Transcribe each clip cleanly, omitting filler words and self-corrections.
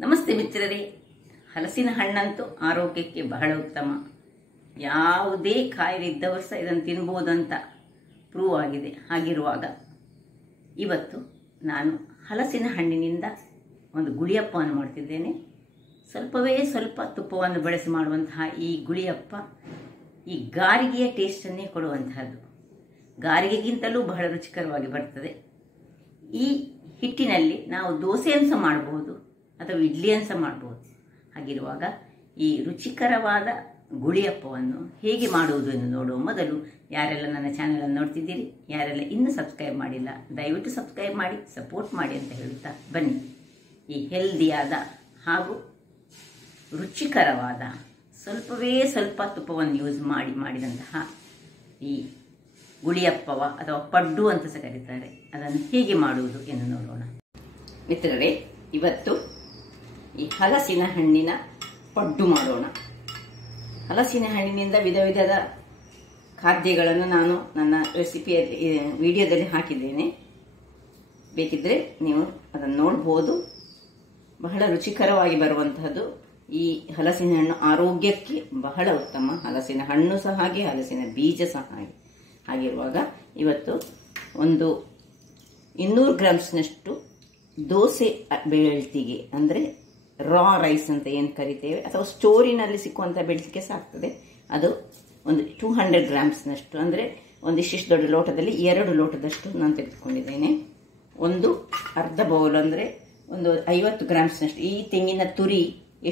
ನಮಸ್ತೆ ಮಿತ್ರರೇ. ಹಲಸಿನ ಹಣ್ಣಂತೂ ಆರೋಗ್ಯಕ್ಕೆ ಬಹಳ ಉತ್ತಮ. ಯಾವುದೇ ಕಾಯಿಲೆ ಇದ್ದವರು ಸಹ ಇದನ್ನು ತಿನ್ಬೋದಂತ ಪ್ರೂವ್ ಆಗಿದೆ. ಹಾಗಿರುವಾಗ ಇವತ್ತು ನಾನು ಹಲಸಿನ ಹಣ್ಣಿನಿಂದ ಒಂದು ಗುಳಿಯಪ್ಪವನ್ನು ಮಾಡ್ತಿದ್ದೇನೆ. ಸ್ವಲ್ಪ ತುಪ್ಪವನ್ನು ಬಳಸಿ ಮಾಡುವಂತಹ ಈ ಗುಳಿಯಪ್ಪ ಈ ಗಾರಿಗೆಯ ಟೇಸ್ಟನ್ನೇ ಕೊಡುವಂತಹದ್ದು. ಗಾರಿಗೆಗಿಂತಲೂ ಬಹಳ ರುಚಿಕರವಾಗಿ ಬರ್ತದೆ. ಈ ಹಿಟ್ಟಿನಲ್ಲಿ ನಾವು ದೋಸೆಯನ್ನು ಸಹ ಮಾಡಬಹುದು ಅಥವಾ ಇಡ್ಲಿಯನ್ನು ಸಹ ಮಾಡಬಹುದು. ಹಾಗಿರುವಾಗ ಈ ರುಚಿಕರವಾದ ಗುಳಿಯಪ್ಪವನ್ನು ಹೇಗೆ ಮಾಡುವುದು ಎಂದು ನೋಡುವ ಮೊದಲು ಯಾರೆಲ್ಲ ನನ್ನ ಚಾನೆಲನ್ನು ನೋಡ್ತಿದ್ದೀರಿ, ಯಾರೆಲ್ಲ ಇನ್ನೂ ಸಬ್ಸ್ಕ್ರೈಬ್ ಮಾಡಿಲ್ಲ, ದಯವಿಟ್ಟು ಸಬ್ಸ್ಕ್ರೈಬ್ ಮಾಡಿ ಸಪೋರ್ಟ್ ಮಾಡಿ ಅಂತ ಹೇಳುತ್ತಾ ಬನ್ನಿ. ಈ ಹೆಲ್ದಿಯಾದ ಹಾಗೂ ರುಚಿಕರವಾದ ಸ್ವಲ್ಪ ತುಪ್ಪವನ್ನು ಯೂಸ್ ಮಾಡಿದಂತಹ ಈ ಗುಳಿಯಪ್ಪವ ಅಥವಾ ಪಡ್ಡು ಅಂತ ಸಹ ಕರೀತಾರೆ, ಅದನ್ನು ಹೇಗೆ ಮಾಡುವುದು ಎಂದು ನೋಡೋಣ. ಮಿತ್ರರೇ, ಇವತ್ತು ಈ ಹಲಸಿನ ಹಣ್ಣಿನ ಪಡ್ಡು ಮಾಡೋಣ. ಹಲಸಿನ ಹಣ್ಣಿನಿಂದ ವಿಧ ವಿಧದ ಖಾದ್ಯಗಳನ್ನು ನಾನು ನನ್ನ ರೆಸಿಪಿಯಲ್ಲಿ ವಿಡಿಯೋದಲ್ಲಿ ಹಾಕಿದ್ದೇನೆ. ಬೇಕಿದ್ರೆ ನೀವು ಅದನ್ನು ನೋಡಬಹುದು. ಬಹಳ ರುಚಿಕರವಾಗಿ ಬರುವಂತಹದ್ದು. ಈ ಹಲಸಿನ ಹಣ್ಣು ಆರೋಗ್ಯಕ್ಕೆ ಬಹಳ ಉತ್ತಮ. ಹಲಸಿನ ಹಣ್ಣು ಸಹ ಹಾಗೆ, ಹಲಸಿನ ಬೀಜ ಸಹ ಹಾಗೆ. ಹಾಗಿರುವಾಗ ಇವತ್ತು ಒಂದು 200 ಗ್ರಾಮ್ಸ್ನಷ್ಟು ದೋಸೆ ಬೆಳ್ತಿಗೆ ಅಂದರೆ ರಾ ರೈಸ್ ಅಂತ ಏನು ಕರಿತೇವೆ, ಅಥವಾ ಸ್ಟೋರಿನಲ್ಲಿ ಸಿಕ್ಕುವಂಥ ಬೆಳ್ತಿಗೆ ಸಾಕ್ತದೆ. ಅದು ಒಂದು 200 ಗ್ರಾಮ್ಸ್ನಷ್ಟು ಅಂದರೆ ಒಂದಿಷ್ಟು ದೊಡ್ಡ ಲೋಟದಲ್ಲಿ 2 ಲೋಟದಷ್ಟು ನಾನು ತೆಗೆದುಕೊಂಡಿದ್ದೇನೆ. ಒಂದು ಅರ್ಧ ಬೌಲ್ ಅಂದರೆ ಒಂದು 50 ಗ್ರಾಮ್ಸ್ನಷ್ಟು. ಈ ತೆಂಗಿನ ತುರಿ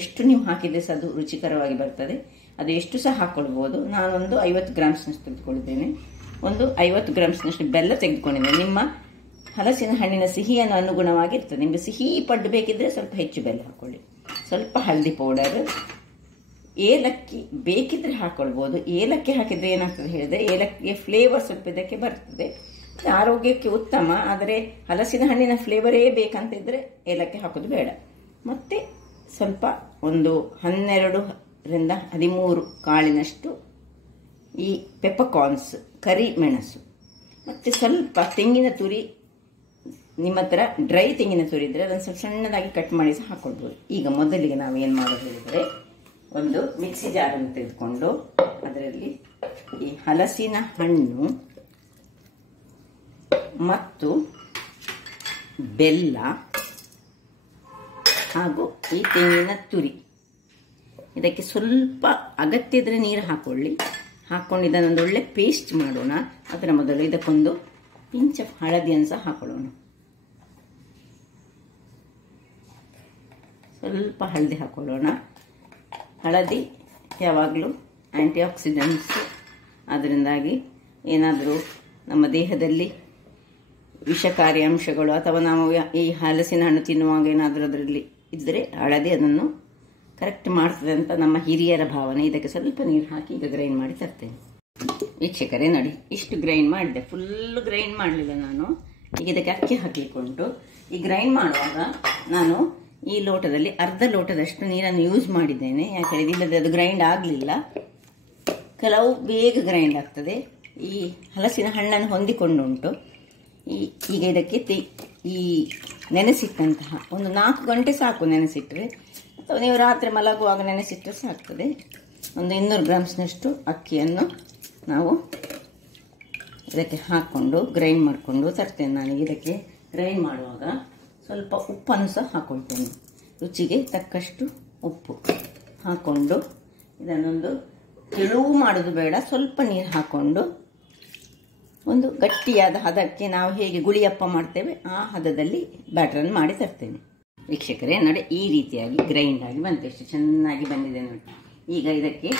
ಎಷ್ಟು ನೀವು ಹಾಕಿದ್ರೆ ಸಹ ಅದು ರುಚಿಕರವಾಗಿ ಬರ್ತದೆ. ಅದು ಎಷ್ಟು ಸಹ ಹಾಕ್ಕೊಳ್ಬೋದು. ನಾನೊಂದು 50 ಗ್ರಾಮ್ಸ್ನಷ್ಟು ತೆಗೆದುಕೊಂಡಿದ್ದೇನೆ. ಒಂದು 50 ಗ್ರಾಮ್ಸ್ನಷ್ಟು ಬೆಲ್ಲ ತೆಗೆದುಕೊಂಡಿದ್ದೇನೆ. ನಿಮ್ಮ ಹಲಸಿನ ಹಣ್ಣಿನ ಸಿಹಿಯನ್ನು ಅನುಗುಣವಾಗಿರ್ತದೆ. ನಿಮಗೆ ಸಿಹಿ ಪಡ್ಡು ಬೇಕಿದ್ರೆ ಸ್ವಲ್ಪ ಹೆಚ್ಚು ಬೆಲ್ಲ ಹಾಕೊಳ್ಳಿ. ಸ್ವಲ್ಪ ಹಳದಿ ಪೌಡರ್, ಏಲಕ್ಕಿ ಬೇಕಿದ್ರೆ ಹಾಕೊಳ್ಬೋದು. ಏಲಕ್ಕಿ ಹಾಕಿದ್ರೆ ಏನಾಗ್ತದೆ ಹೇಳಿದ್ರೆ ಏಲಕ್ಕಿಯ ಫ್ಲೇವರ್ ಸ್ವಲ್ಪ ಇದಕ್ಕೆ ಬರ್ತದೆ, ಆರೋಗ್ಯಕ್ಕೆ ಉತ್ತಮ. ಆದರೆ ಹಲಸಿನ ಹಣ್ಣಿನ ಫ್ಲೇವರೇ ಬೇಕಂತಿದ್ರೆ ಏಲಕ್ಕಿ ಹಾಕೋದು ಬೇಡ. ಮತ್ತೆ ಸ್ವಲ್ಪ ಒಂದು 12ರಿಂದ 13 ಕಾಳಿನಷ್ಟು ಈ ಪೆಪ್ಪರ್ಕಾರ್ನ್ಸ್, ಕರಿ ಮೆಣಸು, ಮತ್ತೆ ಸ್ವಲ್ಪ ತೆಂಗಿನ ತುರಿ. ನಿಮ್ಮ ಹತ್ರ ಡ್ರೈ ತೆಂಗಿನ ತುರಿ ಇದ್ರೆ ಅದನ್ನು ಸ್ವಲ್ಪ ಸಣ್ಣದಾಗಿ ಕಟ್ ಮಾಡಿ ಸಹ ಹಾಕೊಳ್ಬೋದು. ಈಗ ಮೊದಲಿಗೆ ನಾವು ಏನು ಮಾಡೋದು ಹೇಳಿದರೆ, ಒಂದು ಮಿಕ್ಸಿ ಜಾರನ್ನು ತೆಗೆದುಕೊಂಡು ಅದರಲ್ಲಿ ಈ ಹಲಸಿನ ಹಣ್ಣು ಮತ್ತು ಬೆಲ್ಲ ಹಾಗೂ ಈ ತೆಂಗಿನ ತುರಿ, ಇದಕ್ಕೆ ಸ್ವಲ್ಪ ಅಗತ್ಯ ಇದ್ರೆ ನೀರು ಹಾಕೊಳ್ಳಿ. ಹಾಕೊಂಡು ಇದನ್ನೊಂದು ಒಳ್ಳೆ ಪೇಸ್ಟ್ ಮಾಡೋಣ. ಅದರ ಮೊದಲು ಇದಕ್ಕೊಂದು ಪಿಂಚ್ ಆಫ್ ಹಳದಿಯನ್ನು ಸಹ ಹಾಕೊಳ್ಳೋಣ. ಸ್ವಲ್ಪ ಹಳದಿ ಹಾಕೊಳ್ಳೋಣ. ಹಳದಿ ಯಾವಾಗಲೂ ಆ್ಯಂಟಿ ಆಕ್ಸಿಡೆಂಟ್ಸ್, ಅದರಿಂದಾಗಿ ಏನಾದರೂ ನಮ್ಮ ದೇಹದಲ್ಲಿ ವಿಷಕಾರಿ ಅಂಶಗಳು ಅಥವಾ ನಾವು ಈ ಹಲಸಿನ ಹಣ್ಣು ತಿನ್ನುವಾಗ ಏನಾದರೂ ಅದರಲ್ಲಿ ಇದ್ದರೆ ಹಳದಿ ಅದನ್ನು ಕರೆಕ್ಟ್ ಮಾಡ್ತದೆ ಅಂತ ನಮ್ಮ ಹಿರಿಯರ ಭಾವನೆ. ಇದಕ್ಕೆ ಸ್ವಲ್ಪ ನೀರು ಹಾಕಿ ಈಗ ಗ್ರೈಂಡ್ ಮಾಡಿ ತರ್ತೇನೆ. ವೀಕ್ಷಕರೇ ನೋಡಿ, ಇಷ್ಟು ಗ್ರೈಂಡ್ ಮಾಡಿದೆ. ಫುಲ್ ಗ್ರೈಂಡ್ ಮಾಡಲಿಲ್ಲ ನಾನು. ಈಗ ಇದಕ್ಕೆ ಅಕ್ಕಿ ಹಾಕಿಕೊಂಡು ಈ ಗ್ರೈಂಡ್ ಮಾಡುವಾಗ ನಾನು ಈ ಲೋಟದಲ್ಲಿ ಅರ್ಧ ಲೋಟದಷ್ಟು ನೀರನ್ನು ಯೂಸ್ ಮಾಡಿದ್ದೇನೆ. ಯಾಕಂದರೆ ಇಲ್ಲದೆ ಅದು ಗ್ರೈಂಡ್ ಆಗಲಿಲ್ಲ. ಕೆಲವು ಬೇಗ ಗ್ರೈಂಡ್ ಆಗ್ತದೆ. ಈ ಹಲಸಿನ ಹಣ್ಣನ್ನು ಹೊಂದಿಕೊಂಡುಂಟು. ಈಗ ಇದಕ್ಕೆ ಈ ನೆನೆಸಿಟ್ಟಂತಹ ಒಂದು 4 ಗಂಟೆ ಸಾಕು ನೆನೆಸಿಟ್ಟರೆ, ಅಥವಾ ನೀವು ರಾತ್ರಿ ಮಲಗುವಾಗ ನೆನೆಸಿಟ್ಟರೆ ಸಾಕ್ತದೆ. ಒಂದು 200 ಗ್ರಾಮ್ಸ್ನಷ್ಟು ಅಕ್ಕಿಯನ್ನು ನಾವು ಇದಕ್ಕೆ ಹಾಕ್ಕೊಂಡು ಗ್ರೈಂಡ್ ಮಾಡಿಕೊಂಡು ತರ್ತೇನೆ. ನಾನು ಇದಕ್ಕೆ ಗ್ರೈಂಡ್ ಮಾಡುವಾಗ ಸ್ವಲ್ಪ ಉಪ್ಪನ್ನು ಸಹ ಹಾಕ್ಕೊಳ್ತೇನೆ. ರುಚಿಗೆ ತಕ್ಕಷ್ಟು ಉಪ್ಪು ಹಾಕ್ಕೊಂಡು ಇದನ್ನೊಂದು ತೆಳುವು ಮಾಡೋದು ಬೇಡ, ಸ್ವಲ್ಪ ನೀರು ಹಾಕ್ಕೊಂಡು ಒಂದು ಗಟ್ಟಿಯಾದ ಹದಕ್ಕೆ ನಾವು ಹೇಗೆ ಗುಳಿಯಪ್ಪ ಮಾಡ್ತೇವೆ ಆ ಹದದಲ್ಲಿ ಬ್ಯಾಟರನ್ನು ಮಾಡಿ ತರ್ತೇನೆ. ವೀಕ್ಷಕರೇ ನೋಡಿ, ಈ ರೀತಿಯಾಗಿ ಗ್ರೈಂಡ್ ಆಗಿ ಬಂತು. ಎಷ್ಟು ಚೆನ್ನಾಗಿ ಬಂದಿದೆ ನೋಡಿ. ಈಗ ಇದಕ್ಕೆ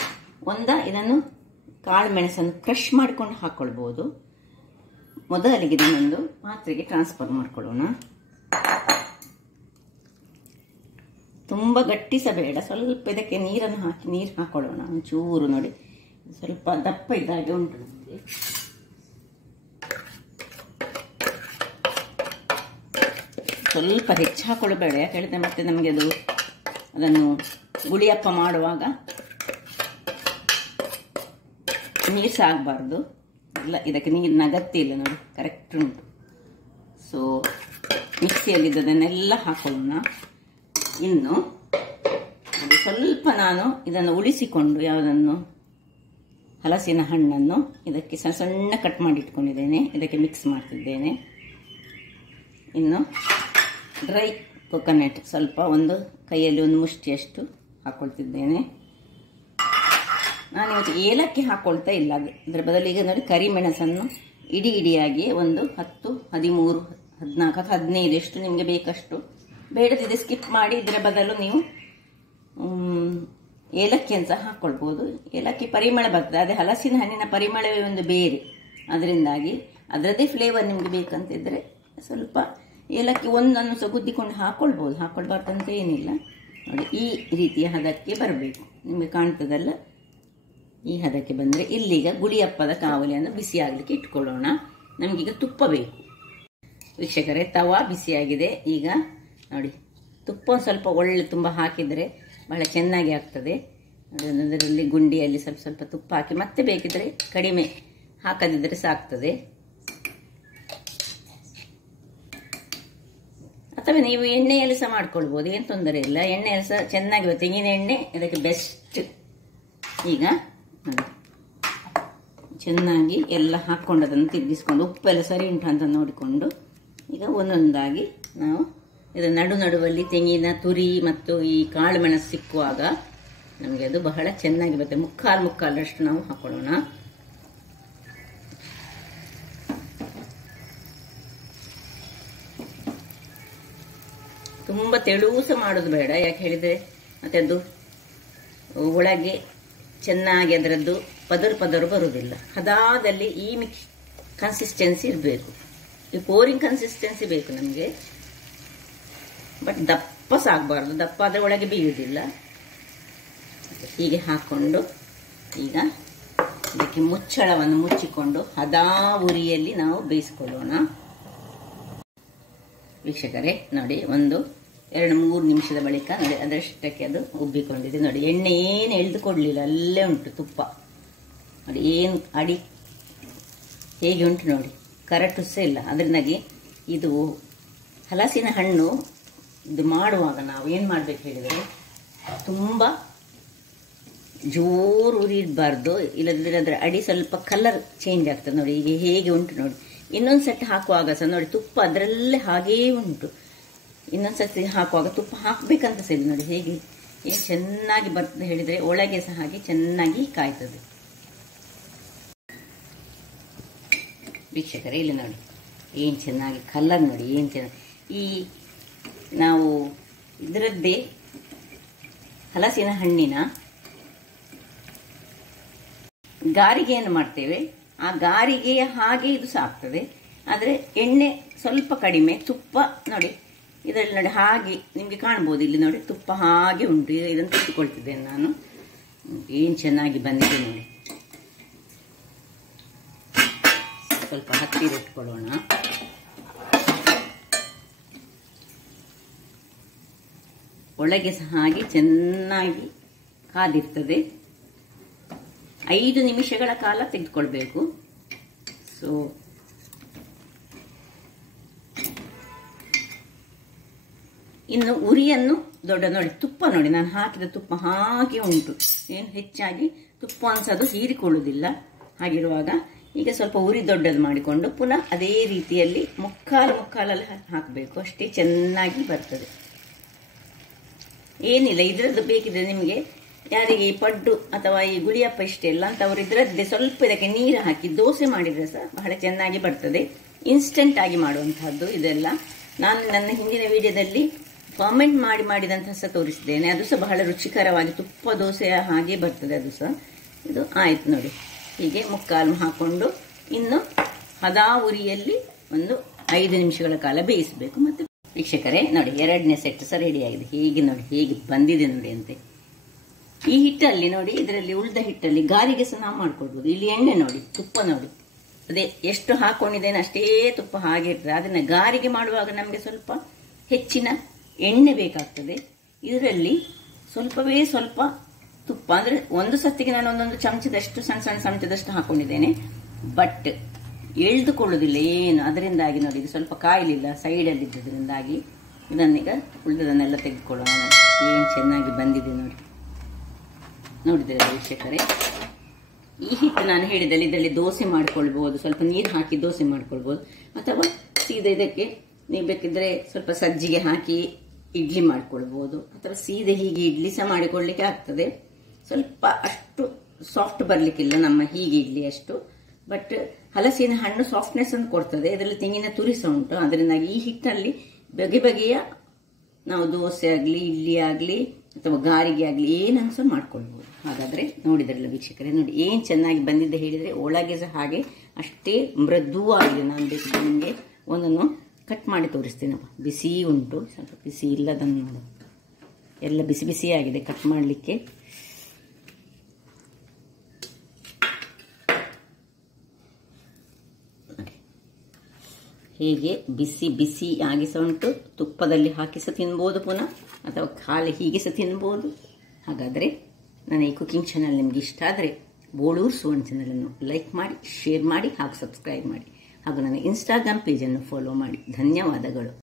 ಇದನ್ನು ಕಾಳು ಮೆಣಸನ್ನು ಕ್ರಷ್ ಮಾಡಿಕೊಂಡು ಹಾಕ್ಕೊಳ್ಬೋದು. ಮೊದಲಿಗೆ ಇದನ್ನೊಂದು ಪಾತ್ರೆಗೆ ಟ್ರಾನ್ಸ್ಫರ್ ಮಾಡ್ಕೊಳ್ಳೋಣ. ತುಂಬ ಗಟ್ಟಿ ಸಹ ಬೇಡ, ಸ್ವಲ್ಪ ಇದಕ್ಕೆ ನೀರನ್ನು ಹಾಕಿ ನೀರು ಹಾಕೊಳ್ಳೋಣ. ಒಂಚೂರು ನೋಡಿ, ಸ್ವಲ್ಪ ದಪ್ಪ ಇದ್ದಾಗೆ ಉಂಟು ನಮಗೆ. ಸ್ವಲ್ಪ ಹೆಚ್ಚು ಹಾಕೊಳ್ಳಬೇಡ, ಯಾಕೆ ಹೇಳಿದ್ರೆ ಮತ್ತೆ ನಮಗೆ ಅದನ್ನು ಗುಳಿಯಪ್ಪ ಮಾಡುವಾಗ ನೀರು ಸಹ ಆಗಬಾರ್ದು. ಇಲ್ಲ, ಇದಕ್ಕೆ ನೀರಿನ ಅಗತ್ಯ ಇಲ್ಲ ನೋಡಿ, ಕರೆಕ್ಟ್ ಉಂಟು. ಸೊ ಮಿಕ್ಸಿಯಲ್ಲಿದ್ದದನ್ನೆಲ್ಲ ಹಾಕೊಳ್ಳೋಣ. ಇನ್ನು ಸ್ವಲ್ಪ ನಾನು ಇದನ್ನು ಉಳಿಸಿಕೊಂಡು ಯಾವುದನ್ನು ಹಲಸಿನ ಹಣ್ಣನ್ನು ಇದಕ್ಕೆ ಸಣ್ಣ ಸಣ್ಣ ಕಟ್ ಮಾಡಿ ಇಟ್ಕೊಂಡಿದ್ದೇನೆ, ಇದಕ್ಕೆ ಮಿಕ್ಸ್ ಮಾಡ್ತಿದ್ದೇನೆ. ಇನ್ನು ಡ್ರೈ ಕೊಕೊನಟ್ ಸ್ವಲ್ಪ ಒಂದು ಕೈಯಲ್ಲಿ ಒಂದು ಮುಷ್ಟಿಯಷ್ಟು ಹಾಕ್ಕೊಳ್ತಿದ್ದೇನೆ. ನಾನು ಇವತ್ತು ಏಲಕ್ಕಿ ಹಾಕ್ಕೊಳ್ತಾ ಇಲ್ಲ, ಅದರ ಬದಲಿಗೆ ನೋಡಿ ಕರಿಮೆಣಸನ್ನು ಇಡೀ ಇಡಿಯಾಗಿ ಒಂದು 10, 13, 14 ಅಥವಾ 15 ಎಷ್ಟು ನಿಮಗೆ ಬೇಕಷ್ಟು, ಬೇಡದಿದೆ ಸ್ಕಿಪ್ ಮಾಡಿ. ಇದರ ಬದಲು ನೀವು ಏಲಕ್ಕಿಯನ್ನು ಸಹ ಹಾಕ್ಕೊಳ್ಬೋದು. ಏಲಕ್ಕಿ ಪರಿಮಳ ಬರ್ತದೆ, ಅದೇ ಹಲಸಿನ ಹಣ್ಣಿನ ಪರಿಮಳವೇ ಒಂದು ಬೇರೆ, ಅದರಿಂದಾಗಿ ಅದರದ್ದೇ ಫ್ಲೇವರ್ ನಿಮಗೆ ಬೇಕಂತಿದ್ರೆ ಸ್ವಲ್ಪ ಏಲಕ್ಕಿ ಒಂದನ್ನು ಸಹ ಗುದ್ದಿಕೊಂಡು ಹಾಕ್ಕೊಳ್ಬೋದು, ಹಾಕ್ಕೊಳ್ಬಾರ್ದಂತ ಏನಿಲ್ಲ. ನೋಡಿ ಈ ರೀತಿಯ ಹದಕ್ಕೆ ಬರಬೇಕು, ನಿಮಗೆ ಕಾಣ್ತದಲ್ಲ, ಈ ಹದಕ್ಕೆ ಬಂದರೆ ಇಲ್ಲಿಗ ಗುಳಿಯಪ್ಪದ ಕಾವಲಿಯನ್ನು ಬಿಸಿಯಾಗಲಿಕ್ಕೆ ಇಟ್ಕೊಳ್ಳೋಣ. ನಮಗೀಗ ತುಪ್ಪ ಬೇಕು ವೀಕ್ಷಕರೇ. ತವಾ ಬಿಸಿಯಾಗಿದೆ. ಈಗ ನೋಡಿ ತುಪ್ಪ ಸ್ವಲ್ಪ ಒಳ್ಳೆ ತುಂಬ ಹಾಕಿದರೆ ಬಹಳ ಚೆನ್ನಾಗಿ ಆಗ್ತದೆ. ನೋಡಿ ಅದರಲ್ಲಿ ಗುಂಡಿಯಲ್ಲಿ ಸ್ವಲ್ಪ ಸ್ವಲ್ಪ ತುಪ್ಪ ಹಾಕಿ, ಮತ್ತೆ ಬೇಕಿದ್ರೆ ಕಡಿಮೆ ಹಾಕದಿದ್ದರೆ ಸಾಕ್ತದೆ. ಅಥವಾ ನೀವು ಎಣ್ಣೆಯಲ್ಲಿ ಸಹ ಮಾಡ್ಕೊಳ್ಬೋದು, ಏನು ತೊಂದರೆ ಇಲ್ಲ. ಎಣ್ಣೆಯಲ್ಲಿ ಸಹ ಚೆನ್ನಾಗಿ, ತೆಂಗಿನ ಎಣ್ಣೆ ಇದಕ್ಕೆ ಬೆಸ್ಟ್. ಈಗ ಚೆನ್ನಾಗಿ ಎಲ್ಲ ಹಾಕ್ಕೊಂಡು ಅದನ್ನು ತಿರುಗಿಸ್ಕೊಂಡು ಉಪ್ಪೆಲ್ಲ ಸರಿ ಉಂಟು ಅಂತ ನೋಡಿಕೊಂಡು ಈಗ ಒಂದೊಂದಾಗಿ ನಾವು ಇದು ನಡುವಲ್ಲಿ ತೆಂಗಿನ ತುರಿ ಮತ್ತು ಈ ಕಾಳು ಮೆಣಸು ಸಿಕ್ಕುವಾಗ ನಮಗೆ ಅದು ಬಹಳ ಚೆನ್ನಾಗಿ ಬರುತ್ತೆ. ಮುಕ್ಕಾಲಷ್ಟು ನಾವು ಹಾಕೊಳ್ಳೋಣ. ತುಂಬ ತೆಳುವು ಸಹ ಮಾಡೋದು ಬೇಡ, ಯಾಕೆ ಹೇಳಿದರೆ ಮತ್ತೆ ಅದು ಒಳಗೆ ಚೆನ್ನಾಗಿ ಅದರದ್ದು ಪದರು ಬರುವುದಿಲ್ಲ. ಹದಾದಲ್ಲಿ ಈ ಕನ್ಸಿಸ್ಟೆನ್ಸಿ ಇರಬೇಕು, ಈ ಪೋರಿಂಗ್ ಕನ್ಸಿಸ್ಟೆನ್ಸಿ ಬೇಕು ನಮಗೆ. ಬಟ್ ದಪ್ಪ ಸಾಗಬಾರ್ದು, ದಪ್ಪ ಆದರೆ ಒಳಗೆ ಬೇಯುವುದಿಲ್ಲ. ಹೀಗೆ ಹಾಕ್ಕೊಂಡು ಈಗ ಇದಕ್ಕೆ ಮುಚ್ಚಳವನ್ನು ಮುಚ್ಚಿಕೊಂಡು ಹದಾ ಉರಿಯಲ್ಲಿ ನಾವು ಬೇಯಿಸಿಕೊಳ್ಳೋಣ. ವೀಕ್ಷಕರೇ ನೋಡಿ, 1-2-3 ನಿಮಿಷದ ಬಳಿಕ ನೋಡಿ ಅದರಷ್ಟಕ್ಕೆ ಅದು ಉಬ್ಬಿಕೊಂಡಿದೆ. ನೋಡಿ ಎಣ್ಣೆ ಏನು ಎಳೆದುಕೊಡ್ಲಿಲ್ಲ, ಅಲ್ಲೇ ಉಂಟು ತುಪ್ಪ. ನೋಡಿ ಏನು ಅಡಿ ಹೇಗೆ ಉಂಟು ನೋಡಿ, ಕರಟು ಸಹ ಇಲ್ಲ. ಅದರಿಂದಾಗಿ ಇದು ಹಲಸಿನ ಹಣ್ಣು ಇದು ಮಾಡುವಾಗ ನಾವು ಏನು ಮಾಡಬೇಕು ಹೇಳಿದರೆ, ತುಂಬ ಜೋರು ಉರಿ ಇರಬಾರ್ದು, ಇಲ್ಲದಿದ್ದರೆ ಅದರ ಅಡಿ ಸ್ವಲ್ಪ ಕಲರ್ ಚೇಂಜ್ ಆಗ್ತದೆ. ನೋಡಿ ಈಗ ಹೇಗೆ ಉಂಟು ನೋಡಿ. ಇನ್ನೊಂದು ಸೆಟ್ ಹಾಕುವಾಗ ಸಹ ನೋಡಿ ತುಪ್ಪ ಅದರಲ್ಲೇ ಹಾಗೇ ಉಂಟು. ಇನ್ನೊಂದು ಸರ್ತಿ ಹಾಕುವಾಗ ತುಪ್ಪ ಹಾಕಬೇಕಂತ ಸಹ ಇಲ್ಲ. ನೋಡಿ ಹೇಗೆ ಏನು ಚೆನ್ನಾಗಿ ಬರ್ತದೆ ಹೇಳಿದರೆ, ಒಳಗೆ ಸಹ ಹಾಗೆ ಚೆನ್ನಾಗಿ ಕಾಯ್ತದೆ. ವೀಕ್ಷಕರೇ ಇಲ್ಲಿ ನೋಡಿ ಏನು ಚೆನ್ನಾಗಿ ಕಲರ್ ನೋಡಿ, ಏನು ಚೆನ್ನಾಗಿ. ಈ ನಾವು ಇದರದ್ದೇ ಹಲಸಿನ ಹಣ್ಣಿನ ಗಾರಿಗೆಯನ್ನು ಮಾಡ್ತೇವೆ, ಆ ಗಾರಿಗೆಯ ಹಾಗೆ ಇದು ಸಹ ಆಗ್ತದೆ. ಆದರೆ ಎಣ್ಣೆ ಸ್ವಲ್ಪ ಕಡಿಮೆ, ತುಪ್ಪ ನೋಡಿ ಇದರಲ್ಲಿ ನೋಡಿ ಹಾಗೆ ನಿಮಗೆ ಕಾಣ್ಬೋದು. ಇಲ್ಲಿ ನೋಡಿ ತುಪ್ಪ ಹಾಗೆ ಉಂಟು. ಇದನ್ನು ತೆಗೆದುಕೊಳ್ತಿದ್ದೇನೆ ನಾನು. ಏನು ಚೆನ್ನಾಗಿ ಬಂದಿದೆ ನೋಡಿ. ಸ್ವಲ್ಪ ಹತ್ತಿರ ಇಟ್ಕೊಳ್ಳೋಣ. ಒಳಗೆ ಸಹ ಹಾಗೆ ಚೆನ್ನಾಗಿ ಕಾದಿರ್ತದೆ. 5 ನಿಮಿಷಗಳ ಕಾಲ ತೆಗೆದುಕೊಳ್ಬೇಕು. ಸೊ ಇನ್ನು ಉರಿಯನ್ನು ದೊಡ್ಡ ನೋಡಿ, ತುಪ್ಪ ನೋಡಿ ನಾನು ಹಾಕಿದ ತುಪ್ಪ ಹಾಗೆ ಉಂಟು, ಏನು ಹೆಚ್ಚಾಗಿ ತುಪ್ಪ ಅನ್ಸೋದು ಹೀರಿಕೊಳ್ಳುವುದಿಲ್ಲ. ಹಾಗಿರುವಾಗ ಈಗ ಸ್ವಲ್ಪ ಉರಿ ದೊಡ್ಡದು ಮಾಡಿಕೊಂಡು ಪುನಃ ಅದೇ ರೀತಿಯಲ್ಲಿ ಮುಕ್ಕಾಲಲ್ಲಿ ಹಾಕಬೇಕು, ಅಷ್ಟೇ ಚೆನ್ನಾಗಿ ಬರ್ತದೆ. ಏನಿಲ್ಲ, ಇದರದ್ದು ಬೇಕಿದ್ರೆ ನಿಮಗೆ ಯಾರಿಗೆ ಈ ಪಡ್ಡು ಅಥವಾ ಈ ಗುಳಿಯಪ್ಪ ಇಷ್ಟ ಇಲ್ಲ ಅಂತ ಅವರು ಇದರದ್ದೇ ಸ್ವಲ್ಪ ಇದಕ್ಕೆ ನೀರು ಹಾಕಿ ದೋಸೆ ಮಾಡಿದರೆ ಸಹ ಬಹಳ ಚೆನ್ನಾಗಿ ಬರ್ತದೆ. ಇನ್ಸ್ಟೆಂಟ್ ಆಗಿ ಮಾಡುವಂತಹದ್ದು ಇದೆಲ್ಲ. ನಾನು ನನ್ನ ಹಿಂದಿನ ವಿಡಿಯೋದಲ್ಲಿ ಫರ್ಮೆಂಟ್ ಮಾಡಿದಂತಹ ಸಹ ತೋರಿಸಿದ್ದೇನೆ, ಅದು ಸಹ ಬಹಳ ರುಚಿಕರವಾಗಿ ತುಪ್ಪ ದೋಸೆಯ ಹಾಗೆ ಬರ್ತದೆ ಅದು ಸಹ. ಇದು ಆಯ್ತು ನೋಡಿ, ಹೀಗೆ ಮುಕ್ಕಾಲು ಹಾಕೊಂಡು ಇನ್ನು ಹದಾ ಉರಿಯಲ್ಲಿ 5 ನಿಮಿಷಗಳ ಕಾಲ ಬೇಯಿಸಬೇಕು. ಮತ್ತೆ ವೀಕ್ಷಕರೇ ನೋಡಿ 2ನೇ ಸೆಟ್ ಸಹ ರೆಡಿ ಆಗಿದೆ. ಹೀಗೆ ನೋಡಿ ಹೇಗೆ ಬಂದಿದೆ ನೋಡಿ ಅಂತೆ. ಈ ಹಿಟ್ಟಲ್ಲಿ ನೋಡಿ, ಇದರಲ್ಲಿ ಉಳಿದ ಹಿಟ್ಟಲ್ಲಿ ಗಾರಿಗೆ ಸಹ ನಾವು ಮಾಡ್ಕೊಳ್ಬೋದು. ಇಲ್ಲಿ ಎಣ್ಣೆ ನೋಡಿ, ತುಪ್ಪ ನೋಡಿ, ಅದೇ ಎಷ್ಟು ಹಾಕೊಂಡಿದ್ದೇನೆ ಅಷ್ಟೇ ತುಪ್ಪ ಹಾಗೆ ಇರ್ತದೆ. ಅದನ್ನ ಗಾರಿಗೆ ಮಾಡುವಾಗ ನಮಗೆ ಸ್ವಲ್ಪ ಹೆಚ್ಚಿನ ಎಣ್ಣೆ ಬೇಕಾಗ್ತದೆ. ಇದರಲ್ಲಿ ಸ್ವಲ್ಪವೇ ಸ್ವಲ್ಪ ತುಪ್ಪ, ಅಂದ್ರೆ ಒಂದು ಸತ್ತಿಗೆ ನಾನು ಒಂದೊಂದು ಚಮಚದಷ್ಟು ಸಣ್ಣ ಚಮಚದಷ್ಟು ಹಾಕೊಂಡಿದ್ದೇನೆ. ಬಟ್ ಎಳೆದುಕೊಳ್ಳುವುದಿಲ್ಲ ಏನು, ಅದರಿಂದಾಗಿ ನೋಡಿ ಇದು ಸ್ವಲ್ಪ ಕಾಯಲಿಲ್ಲ, ಸೈಡಲ್ಲಿ ಇದ್ದದ್ರಿಂದಾಗಿ ಇದನ್ನೀಗ ಉಳಿದದನ್ನೆಲ್ಲ ತೆಗೆದುಕೊಳ್ಳೋಣ. ಏನು ಚೆನ್ನಾಗಿ ಬಂದಿದೆ ನೋಡಿ, ನೋಡಿದರೆ ವೀಕ್ಷಕರೇ. ಈ ಹಿಟ್ಟು ನಾನು ಹೇಳಿದಲ್ಲಿ ಇದರಲ್ಲಿ ದೋಸೆ ಮಾಡ್ಕೊಳ್ಬೋದು, ಸ್ವಲ್ಪ ನೀರು ಹಾಕಿ ದೋಸೆ ಮಾಡ್ಕೊಳ್ಬೋದು, ಅಥವಾ ಸೀದಾ ಇದಕ್ಕೆ ನೀವು ಬೇಕಿದ್ರೆ ಸ್ವಲ್ಪ ಸಜ್ಜಿಗೆ ಹಾಕಿ ಇಡ್ಲಿ ಮಾಡ್ಕೊಳ್ಬೋದು, ಅಥವಾ ಸೀದಾ ಹೀಗೆ ಇಡ್ಲಿ ಸಹ ಮಾಡಿಕೊಳ್ಳಿಕ್ಕೆ ಆಗ್ತದೆ. ಸ್ವಲ್ಪ ಅಷ್ಟು ಸಾಫ್ಟ್ ಬರಲಿಕ್ಕಿಲ್ಲ ನಮ್ಮ ಹೀಗೆ ಇಡ್ಲಿ ಅಷ್ಟು, ಬಟ್ ಹಲಸಿನ ಹಣ್ಣು ಸಾಫ್ಟ್ನೆಸ್ ಅನ್ನು ಕೊಡ್ತದೆ. ಇದರಲ್ಲಿ ತೆಂಗಿನ ತುರಿ ಸಹ ಉಂಟು. ಅದರಿಂದಾಗಿ ಈ ಹಿಟ್ಟಲ್ಲಿ ಬಗೆ ಬಗೆಯ ನಾವು ದೋಸೆ ಆಗಲಿ ಇಡ್ಲಿ ಆಗಲಿ ಅಥವಾ ಗಾರಿಗೆ ಆಗಲಿ ಏನನ್ನು ಸಹ ಮಾಡ್ಕೊಳ್ಬೋದು. ಹಾಗಾದರೆ ನೋಡಿದ್ರಲ್ಲ ವೀಕ್ಷಕರೇ, ನೋಡಿ ಏನು ಚೆನ್ನಾಗಿ ಬಂದಿದೆ ಹೇಳಿದರೆ, ಒಳಗೆ ಸಹ ಹಾಗೆ ಅಷ್ಟೇ ಮೃದುವಾಗಿದೆ. ನಾನು ಬೇಕಿದ್ರೆ ನಿಮಗೆ ಒಂದನ್ನು ಕಟ್ ಮಾಡಿ ತೋರಿಸ್ತೀನಿ. ಬಿಸಿ ಉಂಟು, ಸ್ವಲ್ಪ ಬಿಸಿ ಇಲ್ಲದನ್ನು ನೋಡು, ಎಲ್ಲ ಬಿಸಿ ಬಿಸಿಯಾಗಿದೆ ಕಟ್ ಮಾಡಲಿಕ್ಕೆ. ಹೀಗೆ ಬಿಸಿ ಬಿಸಿ ಆಗಿ ಸಹ ಉಂಟು. ತುಪ್ಪದಲ್ಲಿ ಹಾಕಿ ಸಹ ತಿನ್ಬೋದು ಪುನಃ, ಅಥವಾ ಖಾಲಿ ಹೀಗೆ ಸಹ ತಿನ್ಬೋದು. ಹಾಗಾದರೆ ನನ್ನ ಈ ಕುಕಿಂಗ್ ಚಾನಲ್ ನಿಮಗೆ ಇಷ್ಟ ಆದರೆ ಬೋಳೂರು ಸುವರ್ಣ ಚಾನಲನ್ನು ಲೈಕ್ ಮಾಡಿ, ಶೇರ್ ಮಾಡಿ ಹಾಗೂ ಸಬ್ಸ್ಕ್ರೈಬ್ ಮಾಡಿ, ಹಾಗೂ ನನ್ನ ಇನ್ಸ್ಟಾಗ್ರಾಮ್ ಪೇಜನ್ನು ಫಾಲೋ ಮಾಡಿ. ಧನ್ಯವಾದಗಳು.